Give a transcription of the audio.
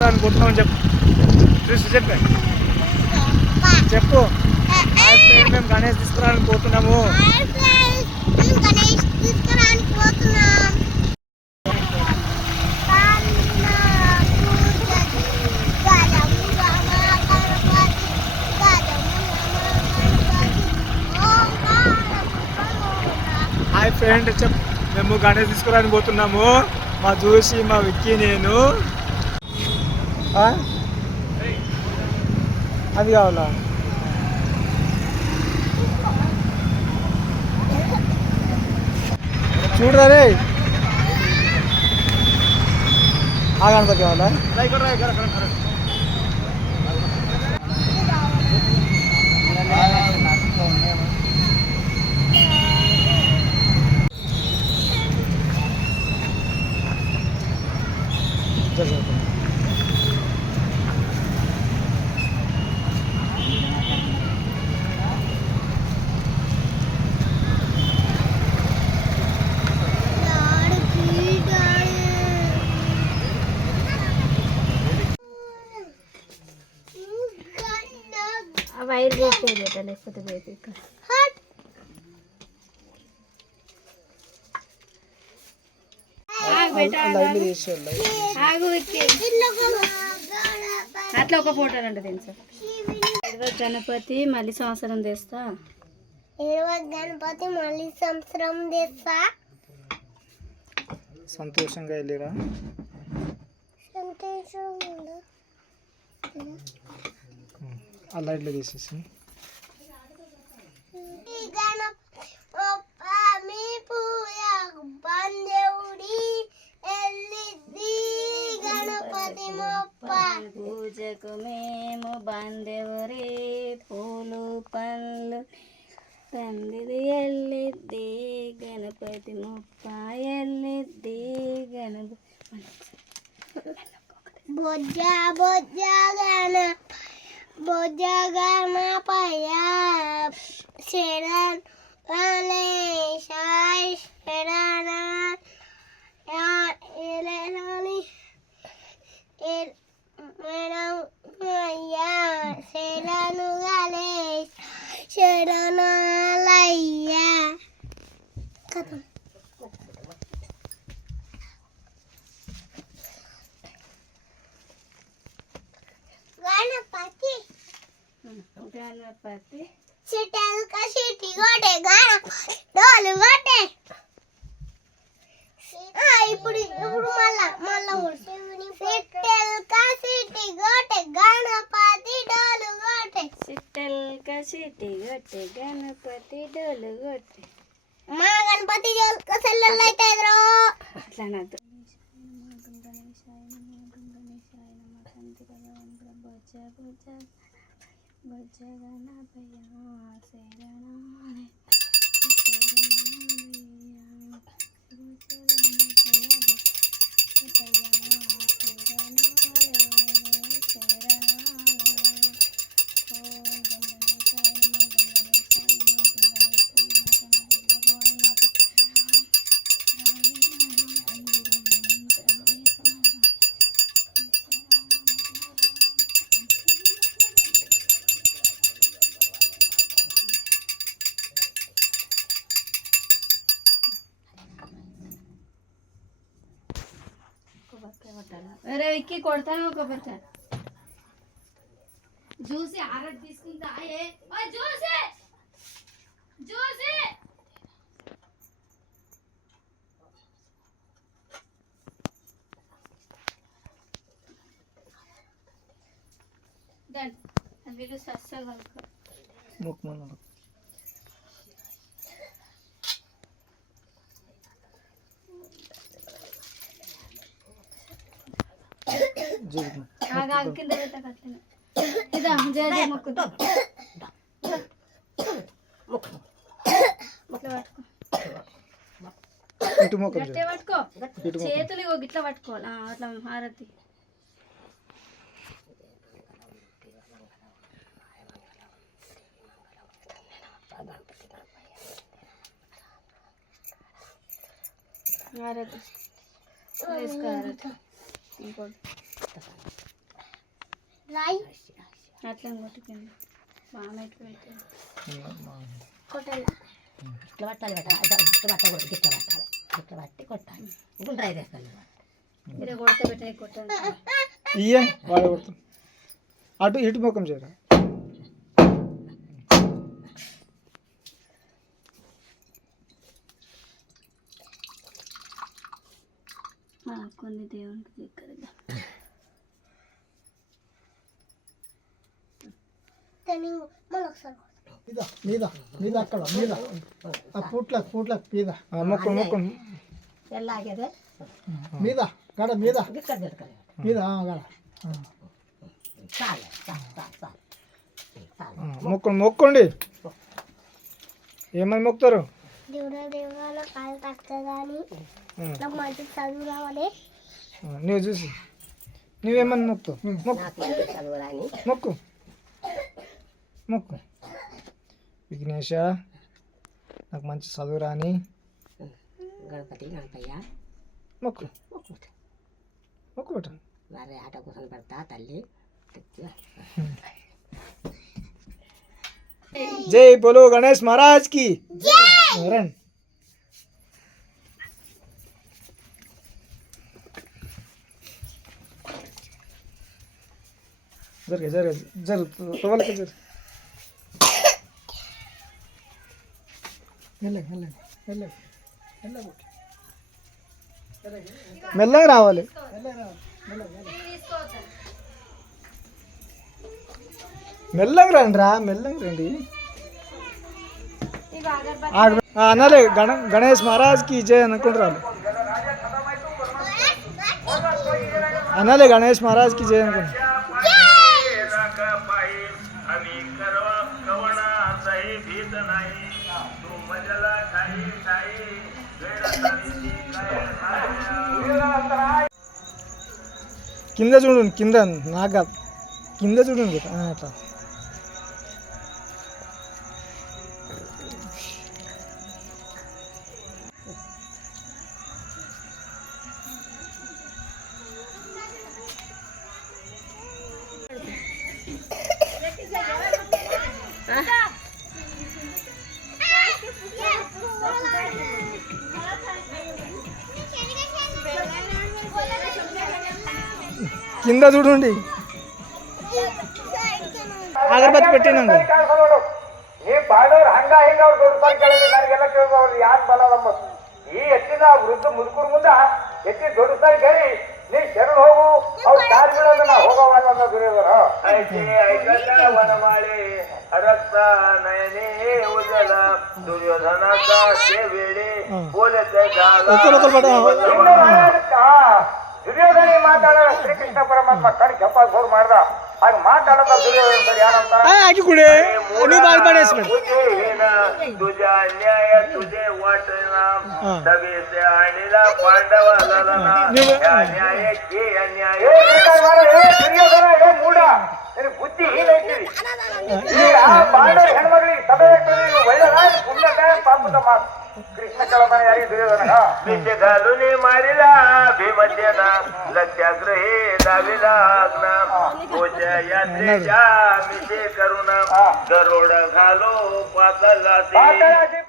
అనుకుంటున్నాం చెప్పు చెప్పే చెప్పు మేము గణేష్ తీసుకురావడానికి పోతున్నాము. హాయ్ ఫ్రెండ్ చెప్పు, మేము గణేష్ తీసుకురావడానికి పోతున్నాము. మా జోషి, మా విక్కీ, నేను. అది కావాలా? చూడరా రే, ఆ గణపతి కావాలా? వైర్ వేసేది లేకపోతే వేసి అట్లా ఒక ఫోటో అంటే తెలుసా? గణపతి మళ్ళీ సంవత్సరం తెస్తా. గణపతి మళ్ళీ సంవత్సరం తెస్తా. సంతోషంగా వెళ్ళిరా. సంతోషంగా అలా ఇట్లా తీసేసి పూజకు మేము బందేవురే పూలు పళ్ళు తండ్రి ఎల్లిద్ది గణపతి ముప్ప ఎల్లిద్ది గణపతి బొజ్జ బొజ్జ బొజ్జ గణపయ్య శరణ్ గణేశ శరణ శరణు గణేశ శరణాలయ్య. గణపతి సిటల్కా సిటి గోటే గణపతి డోలు గోటే. ఇప్పుడు మళ్ళా సిటల్కా సిటి గోటే గణపతి డోలు గోటే. సిటల్కా సిటి గోటే గణపతి డోలు గోటే. మా గణపతి సెల్లెళ్ళు అయితే అట్లా నాతో అరే ఎక్కి కొడతాను కొబ్బరికాయ జ్యూసి ఆరటి తీసుకుంటా జ్యూసి జ్యూసి వీళ్ళు సస్సలు కింద పెట్టకట్లేదు ఇదా జయ మొక్కుదా పట్టుకో చేతులు గిట్లా పట్టుకోవాలి అట్లా హారతి. హారతి వేసుకో హారతి ఇంకోటి రాయి అట్లా కొట్టుకుంది బాగా పెట్టాను కొట్టాలి ఇట్లా పట్టాలి ఇట్లా పట్టకూడదు గిట్ల పట్టాలి ఇట్లా పట్టి కొట్టాలి ఇప్పుడు డ్రై చేస్తాను మీరు కొడితే పెట్టే కొట్టండి ఇయ్య వాడు కొడుతాం అటు ఇటు ముఖం చేయరా కొన్ని దేవునికి దగ్గరగా మీద మీద మీద అక్కడ మీద ఆ పూట్లకు మీద మొక్కు మొక్కు ఎలాగేదే మీద గడ మీద గిట్ల జరకాలి మీద గడ చాలు చాలు చాలు చాలు చాలు మొక్కండి ఏమని మొక్కుతారు దేవుడా కాలు తగ్గదని నాకు మంచి చదువు రావాలి నువ్వు చూసి నువ్వేమని మొక్కుతావు మొక్కు నాకు చదువురాని మొక్కు మొక్కు విఘ్నేశ నాకు మంచి చదువు రాని గణపతి గణపయ్య మొక్కు ఒక్కటి మొక్కు పెట్ట వారి ఆట కూర్చొని పెడతా తల్లి జై బోలో గణేష్ మహారాజ్ కి రండి జరు తోవలకి జరు మెల్లగా రావాలి మెల్లగా రండి రా మెల్లగా రండి అనాలే గణేష్ మహారాజ్ కి జై అనుకుంటారు అనాలే గణేష్ మహారాజ్ కి జై అనుకుంటారు కింద చూడండి కింద నాగా కింద చూడండి అట్లా కింద చూడండి అగరబత్తి పెట్టినాక ಈ ಬಾಡೋರು ಹಂಗ ಹಿಂಗ ಅವ್ರು ದೊಡ್ಡ ಸಾರಿ ಕೇಳಿದ್ರೆ ನನಗೆಲ್ಲ ಕೇಳ್ದವ್ರು ಯಾರು ಬಲ್ಲದಮ್ಮ ಈ ಎತ್ತಿನ ವೃದ್ಧ ಮುದುಕರ ಮುಂದ ಎತ್ತಿ ದೊಡ್ಡ ಸಾರಿ ಕೇಳಿ ನೀ ಶರಣ ಹೋಗು ಅವ್ರು ಕಾರ್ ಬಿಡೋದು ನಾ ಹೋಗೋವಲ್ಲ ದುರ್ಯೋಧನ ವನಮಾಳಿ ರಕ್ತ ನಯನೇ ಉಜಲ ದುರ್ಯೋಧನಕ ವೇಳೆ ದುರ್ಯೋಧನ ಮಾತಾಡ ಶ್ರೀಕೃಷ್ಣ ಪರಮಾತ್ಮ ಕಣ್ ಕೆಪ್ಪ ಸೋರ್ ಮಾಡ್ದ ಹಾಗೆ ಮಾತಾಡದ ದುರ್ಯೋಧನ ಸರ್ ಯಾರಂತ तुझ्या अन्याय तुझे वाटना सगळेचे आणीला पांडव न्यायाचे अन्याय दुर्योधन हे ಮೂಡ ನಿನಗೆ ಬುದ್ಧಿ ಹೀನೈತಿ ಪಾಂಡವ ಹೆಣ್ಮಗಳಿಗೆ ಸಭೆ ಒಳ್ಳೆದ ಪುಣ್ಯದ ಪಾಪದ ಮಾತು कृष्ण कळताना यारी दुर्योधन मिशे घालून मारिला भीमसेना लक्षाग्रहे दाविला अग्ना गोच्या यात्रेच्या मिशे करुणा गरोड घालो पातळाचे